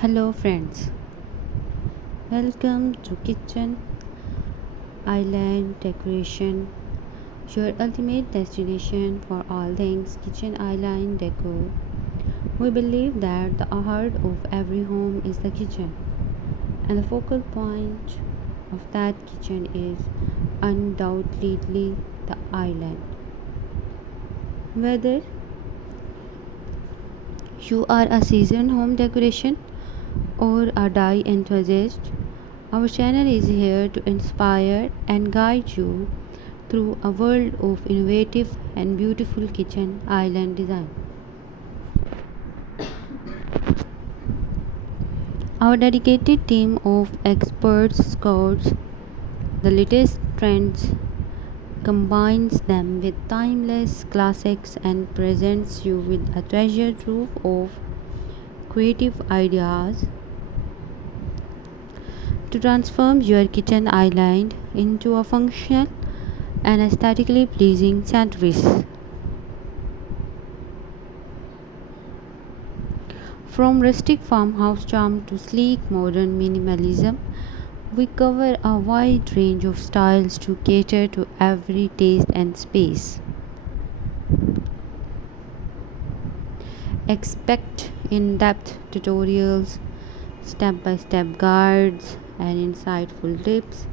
Hello friends, welcome to Kitchen Island Decoration, your ultimate destination for all things kitchen island decor. We believe that the heart of every home is the kitchen, and the focal point of that kitchen is undoubtedly the island. Whether you are a seasoned home decoration or a dye enthusiast, our channel is here to inspire and guide you through a world of innovative and beautiful kitchen island design. Our dedicated team of experts scours the latest trends, combines them with timeless classics, and presents you with a treasure trove of creative ideas to transform your kitchen island into a functional and aesthetically pleasing centerpiece. From rustic farmhouse charm to sleek modern minimalism, we cover a wide range of styles to cater to every taste and space. Expect in depth tutorials, step by step guides, and insightful tips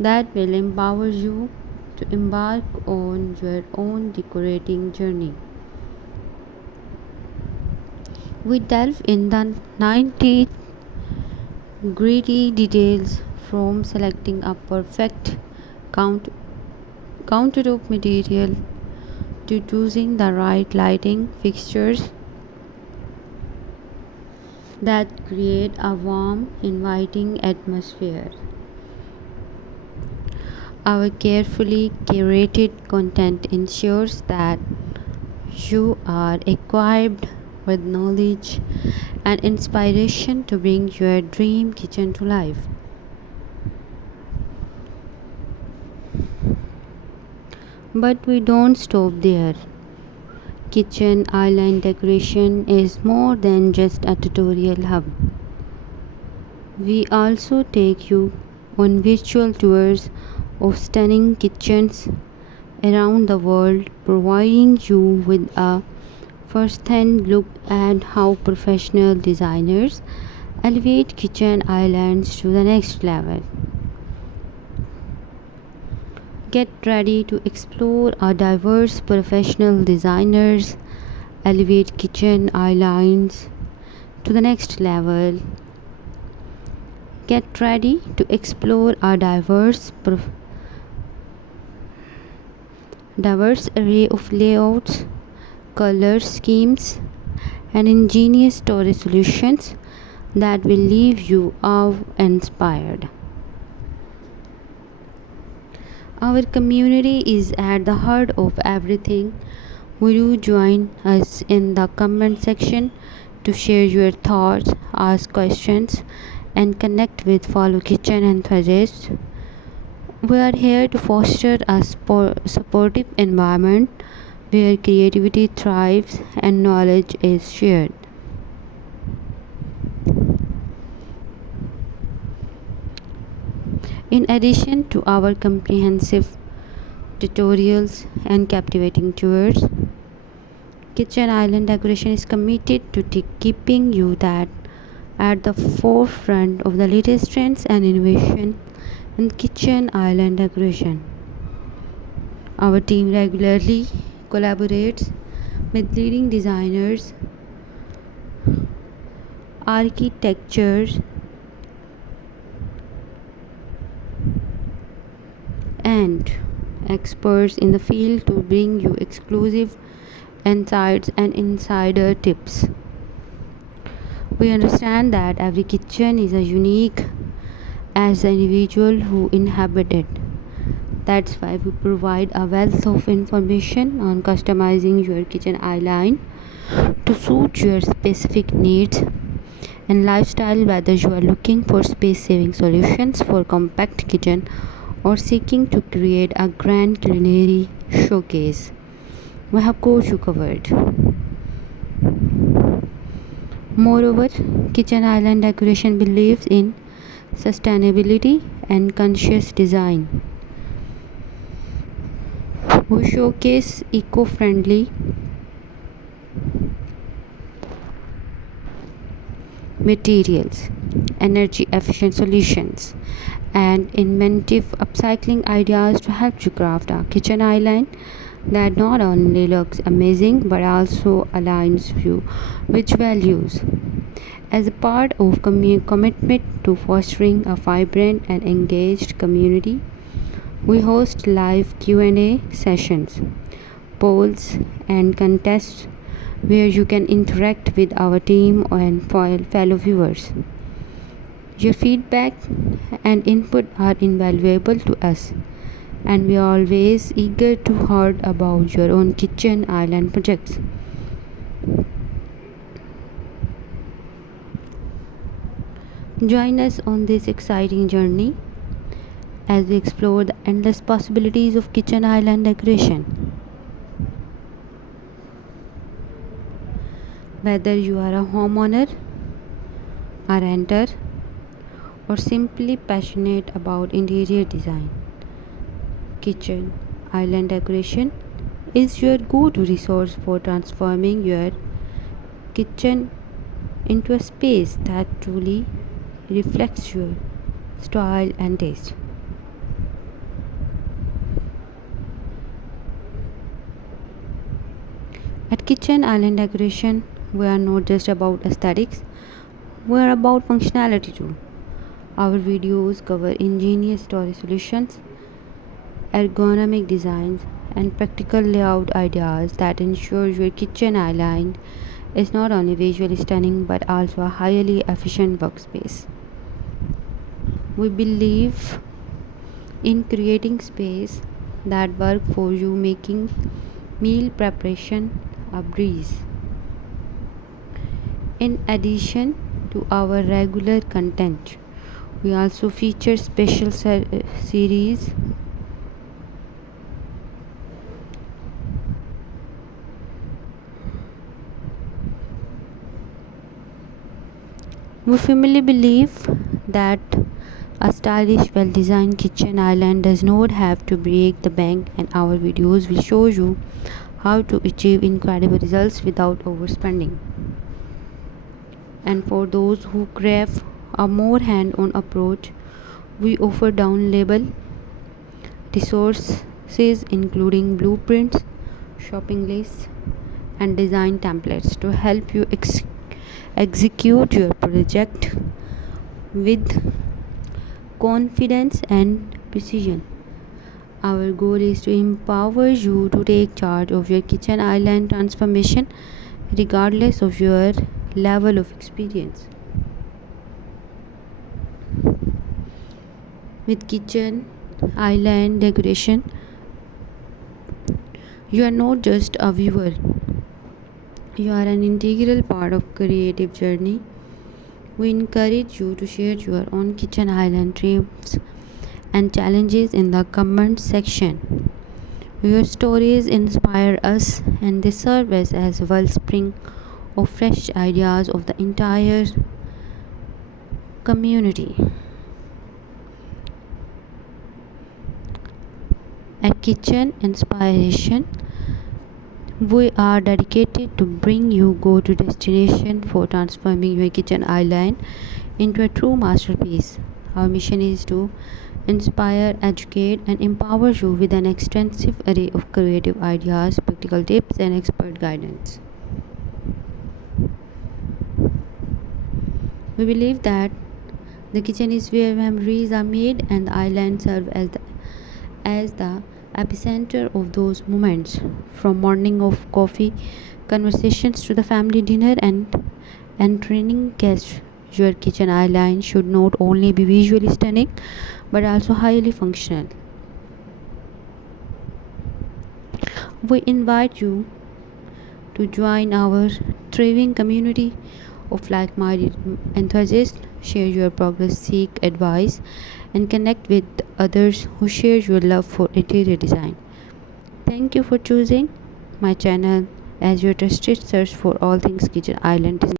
that will empower you to embark on your own decorating journey. We delve in the 90 gritty details, from selecting a perfect count- countertop material to choosing the right lighting fixtures that create a warm, inviting atmosphere. Our carefully curated content ensures that you are equipped with knowledge and inspiration to bring your dream kitchen to life. But we don't stop there. Kitchen island decoration is more than just a tutorial hub. We also take you on virtual tours of stunning kitchens around the world, providing you with a first-hand look at how professional designers elevate kitchen islands to the next level. Get ready to explore a diverse professional designers elevate kitchen islands to the next level. Get ready to explore a diverse array of layouts, color schemes, and ingenious storage solutions that will leave you awe-inspired. Our community is at the heart of everything. Will you join us in the comment section to share your thoughts, ask questions, and connect with fellow kitchen enthusiasts? We are here to foster a supportive environment where creativity thrives and knowledge is shared. In addition to our comprehensive tutorials and captivating tours, Kitchen Island Decoration is committed to keeping you that at the forefront of the latest trends and innovation in kitchen island decoration. Our team regularly collaborates with leading designers, architects, and experts in the field to bring you exclusive insights and insider tips. We understand that every kitchen is as unique as the individual who inhabit it. That's why we provide a wealth of information on customizing your kitchen island to suit your specific needs and lifestyle, whether you are looking for space saving solutions for compact kitchen or seeking to create a grand culinary showcase. We have got you covered. Moreover, kitchen island decoration believes in sustainability and conscious design. We showcase eco-friendly materials, energy efficient solutions, and inventive upcycling ideas to help you craft a kitchen island that not only looks amazing but also aligns you with values. As a part of commitment to fostering a vibrant and engaged community, we host live Q&A sessions, polls, and contests where you can interact with our team and fellow viewers. Your feedback and input are invaluable to us, and we are always eager to hear about your own kitchen island projects. Join us on this exciting journey as we explore the endless possibilities of kitchen island decoration. Whether you are a homeowner, a renter, or simply passionate about interior design, kitchen island decoration is your go-to resource for transforming your kitchen into a space that truly reflects your style and taste. At Kitchen Island Decoration, we are not just about aesthetics, we are about functionality too. Our videos cover ingenious storage solutions, ergonomic designs, and practical layout ideas that ensure your kitchen island is not only visually stunning but also a highly efficient workspace. We believe in creating space that work for you, making meal preparation a breeze. In addition to our regular content, we also feature special series We firmly believe that a stylish, well designed kitchen island does not have to break the bank, and our videos will show you how to achieve incredible results without overspending. And for those who crave a more hand on approach, we offer downloadable resources including blueprints, shopping lists, and design templates to help you execute your project with confidence and precision. Our goal is to empower you to take charge of your kitchen island transformation regardless of your level of experience. With kitchen island decoration, you are not just a viewer, you are an integral part of creative journey. We encourage you to share your own kitchen island trips and challenges in the comment section. Your stories inspire us and they serve as a wellspring of fresh ideas of the entire community. At Kitchen Inspiration, we are dedicated to bring you go-to destination for transforming your kitchen island into a true masterpiece. Our mission is to inspire, educate, and empower you with an extensive array of creative ideas, practical tips, and expert guidance. We believe that the kitchen is where memories are made, and the island serves as the epicenter of those moments, from morning of coffee conversations to the family dinner and entertaining guests. Your kitchen island should not only be visually stunning but also highly functional. We invite you to join our thriving community of like-minded enthusiasts, share your progress, seek advice, and connect with others who share your love for interior design. Thank you for choosing my channel as your trusted source for all things kitchen island design.